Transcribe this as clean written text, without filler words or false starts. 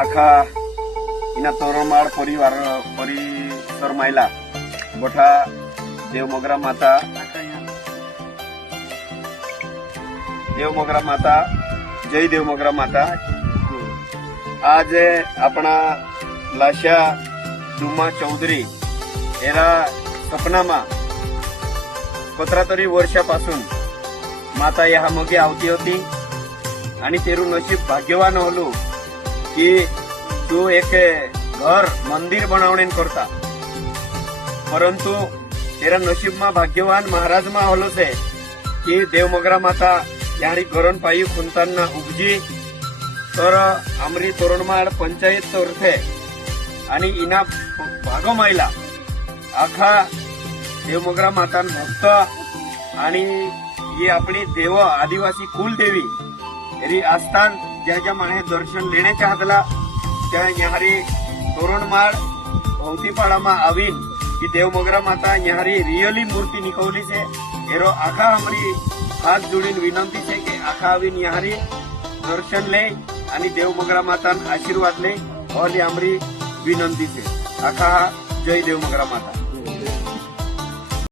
आखा इना तोरणमाळ परिसर मायला बोठा देवमोगरा माता जय देवमोगरा माता। आज अपना लाशा डुमा चौधरी एरा सपनामा 17 तरी वर्षापासून माता ह्या मगे आवती होती आणि तेरू नशीब भाग्यवान होलो की तू एक घर मंदिर बनावणे करता, परंतु तेरा नशीब मा भाग्यवान महाराज मा होलो से की देवमोगरा माता यारी गरण पायी खुंताना उपजी तर आमरी तोरणमाळ पंचायत तर्फे आणि इना भागो मायला आखा देवमोगरा माता भक्त आणि ही आपली देव आदिवासी कुलदेवी एरी आस्थान ज्या माने दर्शन लेने चाहतला त्या यहारी तोरणमाळ भोवतीपाडामा आवीन की देवमोगरा माता यहारी रियली मूर्ति निकवली से एरो आखा हमारी हाथ जोड़ीन विनंती है कि आखा आवीन यहारी दर्शन ले आणि देवमोगरा माता आशीर्वाद ले और हमारी विनंती से आखा जय देवमोगरा माता।